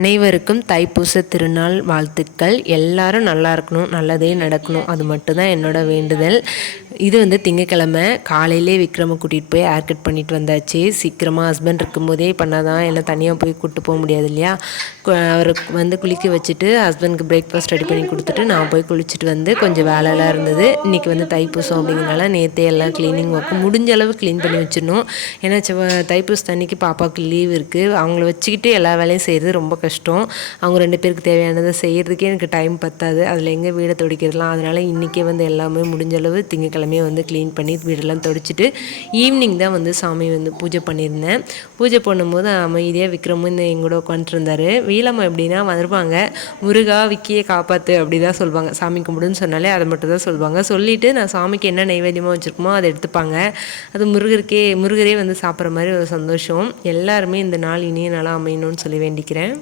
அனைவருக்கும் தைப்பூச திருநாள் வாழ்த்துக்கள். எல்லாரும் நல்லா இருக்கணும், நல்லதே நடக்கணும், அது மட்டும்தான் என்னோட வேண்டுதல். இது திங்கக்கிழமை காலையிலே விக்ரமை கூட்டிகிட்டு போய் ஹேர் கட் பண்ணிட்டு வந்தாச்சு. சீக்கிரமாக ஹஸ்பண்ட் இருக்கும்போதே பண்ணாதான் எல்லாம் தனியாக போய் கூப்பிட்டு போக முடியாது இல்லையா. அவருக்கு குளிக்க வச்சுட்டு ஹஸ்பண்டுக்கு பிரேக்ஃபாஸ்ட் ரெடி பண்ணி கொடுத்துட்டு நான் போய் குளிச்சுட்டு கொஞ்சம் வேலையெல்லாம் இருந்தது. இன்றைக்கி தைப்பூசம் அப்படிங்கிறனால நேற்றே எல்லாம் க்ளீனிங் ஒர்க்கு முடிஞ்ச அளவு க்ளீன் பண்ணி வச்சிடணும். ஏன்னா தைப்பூசம் அன்றைக்கி பாப்பாவுக்கு லீவ் இருக்குது. அவங்கள வச்சுக்கிட்டு எல்லா வேலையும் செய்கிறது ரொம்ப கஷ்டம். அவங்க 2 பேருக்கு தேவையானதை செய்கிறதுக்கே எனக்கு டைம் பத்தாது. அதில் எங்கே வீடை துடைக்கிறதுலாம். அதனால் இன்றைக்கே எல்லாமே முடிஞ்ச அளவு திங்கக்கிழமையே க்ளீன் பண்ணி வீடெல்லாம் துடைச்சிட்டு ஈவினிங் தான் சாமி பூஜை பண்ணியிருந்தேன். பூஜை பண்ணும்போது அமைதியாக விக்ரமும் எங்கூட உட்காந்துட்டு இருந்தார். வீலம்மா எப்படின்னா வருவாங்க, முருகா விக்கியை காப்பாற்று அப்படி தான் சொல்லுவாங்க. சாமி கும்பிடுன்னு சொன்னாலே அதை மட்டும் தான் சொல்லுவாங்க. சொல்லிவிட்டு நான் சாமிக்கு என்ன நைவேத்தியமாக வச்சுருக்கோமோ அதை எடுத்துப்பாங்க. அது முருகரே சாப்பிட்ற மாதிரி ஒரு சந்தோஷம். எல்லாருமே இந்த நாள் இனிய நாளாக அமையணும்னு சொல்லி வேண்டிக்கிறேன்.